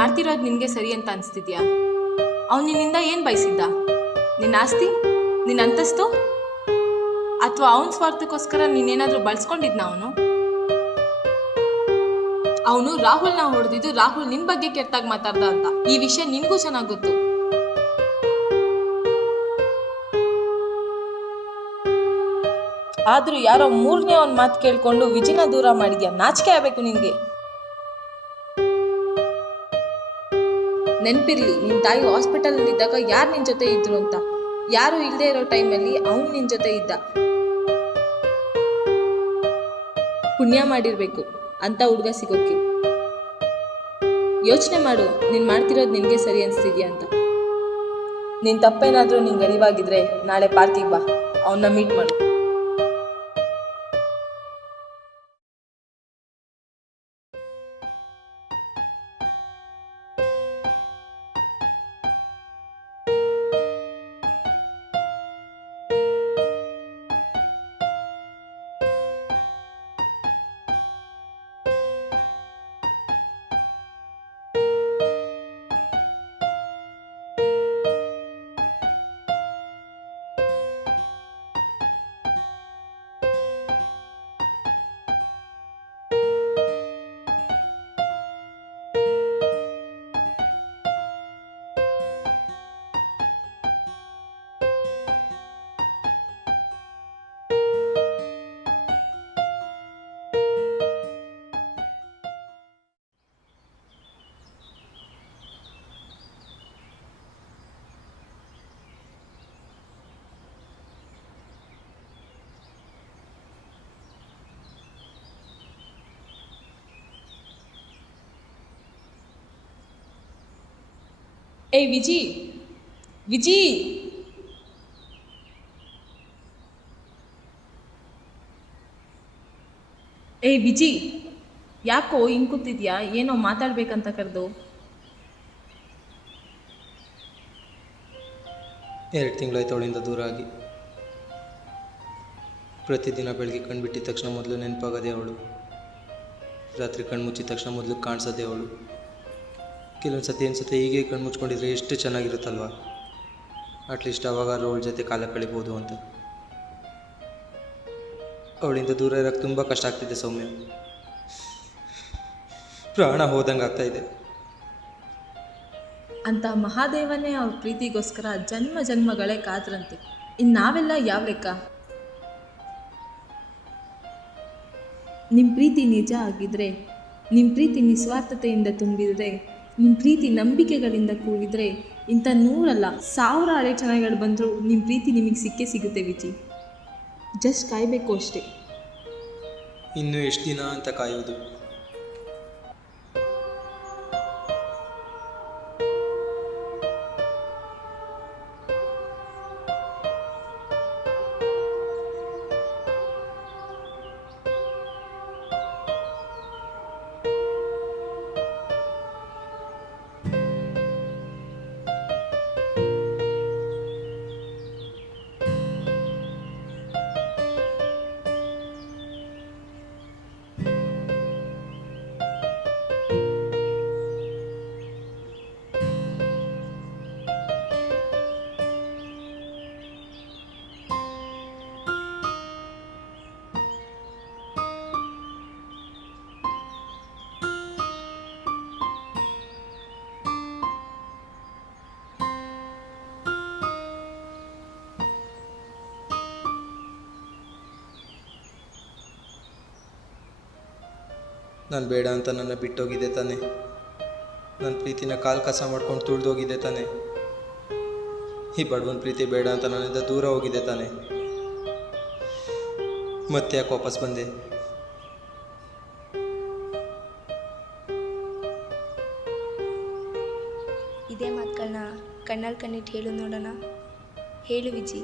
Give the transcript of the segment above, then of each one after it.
ಮಾಡ್ತಿರೋದು ನಿನಗೆ ಸರಿ ಅಂತ ಅನಿಸ್ತಿದ್ಯಾ? ಅವ್ನು ನಿನ್ನಿಂದ ಏನು ಬಯಸಿದ್ದ? ನಿನ್ನ ಆಸ್ತಿ, ನಿನ್ನ ಅಂತಸ್ತು, ಅಥವಾ ಅವನ ಸ್ವಾರ್ಥಕ್ಕೋಸ್ಕರ ನೀನೇನಾದರೂ ಬಳಸ್ಕೊಂಡಿದ್ನ? ಅವನು ರಾಹುಲ್ನ ಹೊಡೆದಿದ್ದು ರಾಹುಲ್ ನಿನ್ ಬಗ್ಗೆ ಕೆಟ್ಟಾಗಿ ಮಾತಾಡ್ದ ಅಂತ. ಈ ವಿಷಯ ನಿನ್ಗೂ ಚೆನ್ನಾಗಿ ಗೊತ್ತು. ಆದ್ರೂ ಯಾರೋ ಮೂರನೇ ಅವನ್ ಮಾತು ಕೇಳ್ಕೊಂಡು ವಿಜಿನ ದೂರ ಮಾಡಿದ್ಯಾ. ನಾಚಿಕೆ ಆಗ್ಬೇಕು ನಿನ್ಗೆ. ನೆನ್ಪಿರ್ಲಿ, ನಿನ್ ತಾಯಿ ಹಾಸ್ಪಿಟಲ್ ಇದ್ದಾಗ ಯಾರು ನಿನ್ ಜೊತೆ ಇದ್ರು ಅಂತ. ಯಾರು ಇಲ್ಲದೆ ಇರೋ ಟೈಮಲ್ಲಿ ಅವನು ನಿನ್ ಜೊತೆ ಇದ್ದ. ಪುಣ್ಯ ಮಾಡಿರ್ಬೇಕು ಅಂತ ಹುಡುಗ ಸಿಗೋಕೆ. ಯೋಚನೆ ಮಾಡು, ನೀನು ಮಾಡ್ತಿರೋದು ನಿನಗೆ ಸರಿ ಅನಿಸ್ತಿದ್ಯಾ ಅಂತ. ನಿನ್ನ ತಪ್ಪೇನಾದರೂ ನಿಂಗೆ ಅರಿವಾಗಿದ್ರೆ ನಾಳೆ ಪಾರ್ಕಿಗೆ ಬಾ, ಅವನ್ನ ಮೀಟ್ ಮಾಡು. ಏಯ್ ವಿಜಿ, ವಿಜಿ, ಏಯ್ ವಿಜಿ, ಯಾಕೋ ಹಿಂಗೆ ಕೂತಿದ್ಯಾ? ಏನೋ ಮಾತಾಡ್ಬೇಕಂತ ಕರೆದು. 2 ತಿಂಗಳಾಯ್ತು ಅವಳಿಂದ ದೂರ ಆಗಿ. ಪ್ರತಿದಿನ ಬೆಳಗ್ಗೆ ಕಣ್ಬಿಟ್ಟಿದ ತಕ್ಷಣ ಮೊದಲು ನೆನಪಾಗೋದೇ ಅವಳು. ರಾತ್ರಿ ಕಣ್ಮುಚ್ಚಿದ ತಕ್ಷಣ ಮೊದಲು ಕಾಣಿಸೋದೇ ಅವಳು. ಕೆಲವೊಂದು ಸತಿ ಅನಿಸುತ್ತೆ, ಹೀಗೆ ಕಣ್ಮುಚ್ಕೊಂಡಿದ್ರೆ ಎಷ್ಟು ಚೆನ್ನಾಗಿರುತ್ತಲ್ವ, ಅಟ್ಲೀಸ್ಟ್ ಅವಾಗಾದ್ರೂ ಅವಳ ಜೊತೆ ಕಾಲ ಕಳಿಬೋದು ಅಂತ. ಅವಳಿಂದ ದೂರ ಇರೋಕ್ಕೆ ತುಂಬ ಕಷ್ಟ ಆಗ್ತಿದೆ ಸೌಮ್ಯ. ಪ್ರಾಣ ಹೋದಂಗೆ ಆಗ್ತಾಯಿದೆ ಅಂತ ಮಹಾದೇವನೇ ಅವ್ರ ಪ್ರೀತಿಗೋಸ್ಕರ ಜನ್ಮ ಜನ್ಮಗಳೇ ಕಾದ್ರಂತೆ. ಇನ್ನು ನಾವೆಲ್ಲ ಯಾವ ಲೆಕ್ಕ? ನಿಮ್ಮ ಪ್ರೀತಿ ನಿಜ ಆಗಿದ್ರೆ, ನಿಮ್ಮ ಪ್ರೀತಿ ನಿಸ್ವಾರ್ಥತೆಯಿಂದ ತುಂಬಿದರೆ, ನಿಮ್ಮ ಪ್ರೀತಿ ನಂಬಿಕೆಗಳಿಂದ ಕೂಡಿದರೆ, ಇಂಥ 100 ಅಲ್ಲ 1000 ಅಡಚಣೆಗಳು ಬಂದರೂ ನಿಮ್ಮ ಪ್ರೀತಿ ನಿಮಗೆ ಸಿಕ್ಕೇ ಸಿಗುತ್ತೆ ವಿಜಿ. ಜಸ್ಟ್ ಕಾಯಬೇಕು ಅಷ್ಟೇ. ಇನ್ನೂ ಎಷ್ಟು ದಿನ ಅಂತ ಕಾಯೋದು? ನಾನು ಬೇಡ ಅಂತ ನನ್ನ ಬಿಟ್ಟೋಗಿದೆ ತಾನೆ. ನನ್ನ ಪ್ರೀತಿನ ಕಾಲು ಕಸ ಮಾಡ್ಕೊಂಡು ತುಳಿದೋಗಿದೆ ತಾನೆ. ಈ ಬಡವನ ಪ್ರೀತಿ ಬೇಡ ಅಂತ ನನ್ನಿಂದ ದೂರ ಹೋಗಿದೆ ತಾನೆ. ಮತ್ತೆ ಯಾಕೆ ವಾಪಸ್ ಬಂದೆ? ಇದೇ ಮಾತುಗಳನ್ನ ಕಣ್ಣಲ್ಲಿ ಕಣ್ಣಿಟ್ಟು ಹೇಳು ನೋಡೋಣ. ಹೇಳು ವಿಜಿ,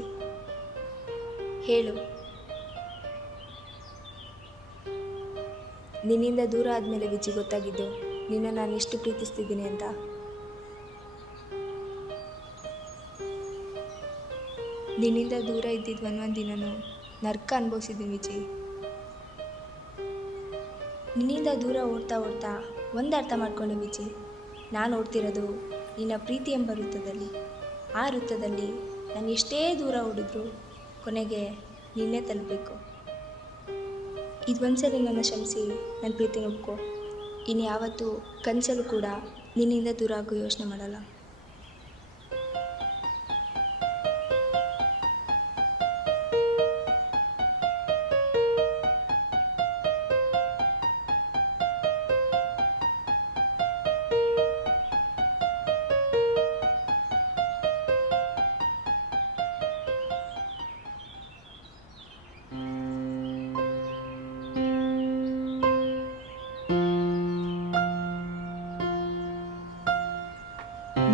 ಹೇಳು. ನಿನ್ನಿಂದ ದೂರ ಆದಮೇಲೆ ವಿಜಿ ಗೊತ್ತಾಗಿದ್ದು ನಿನ್ನ ನಾನು ಎಷ್ಟು ಪ್ರೀತಿಸ್ತಿದ್ದೀನಿ ಅಂತ. ನಿನ್ನಿಂದ ದೂರ ಇದ್ದಿದ್ದು ಒಂದೊಂದು ದಿನನೂ ನರ್ಕ ಅನುಭವಿಸಿದ್ದೀನಿ ವಿಜಿ. ನಿನ್ನಿಂದ ದೂರ ಓಡ್ತಾ ಓಡ್ತಾ ಒಂದು ಅರ್ಥ ಮಾಡ್ಕೊಂಡೆ ವಿಜಿ, ನಾನು ಓಡ್ತಿರೋದು ನಿನ್ನ ಪ್ರೀತಿ ಎಂಬ ವೃತ್ತದಲ್ಲಿ. ಆ ವೃತ್ತದಲ್ಲಿ ನಾನು ಎಷ್ಟೇ ದೂರ ಓಡಿದ್ರು ಕೊನೆಗೆ ನಿನ್ನೆ ತಲುಪಬೇಕು. ಇದೊಂದ್ಸಲಿ ನನ್ನ ಕ್ಷಮಿಸಿ ನನ್ನ ಪ್ರೀತಿನ ಒಪ್ಕೊ. ಇನ್ಯಾವತ್ತೂ ಕನಸಲ್ಲೂ ಕೂಡ ನಿನ್ನಿಂದ ದೂರ ಆಗೋ ಯೋಚನೆ ಮಾಡಲ್ಲ.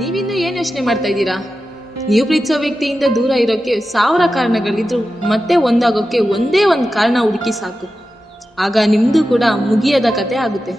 ನೀವಿನ್ನೂ ಏನು ಯೋಚನೆ ಮಾಡ್ತಾ ಇದ್ದೀರಾ? ನೀವು ಪ್ರೀತಿಸೋ ವ್ಯಕ್ತಿಯಿಂದ ದೂರ ಇರೋಕ್ಕೆ 1000 ಕಾರಣಗಳಿದ್ರು ಮತ್ತೆ ಒಂದಾಗೋಕ್ಕೆ ಒಂದೇ ಒಂದು ಕಾರಣ ಹುಡುಕಿ ಸಾಕು. ಆಗ ನಿಮ್ಮದು ಕೂಡ ಮುಗಿಯದ ಕತೆ ಆಗುತ್ತೆ.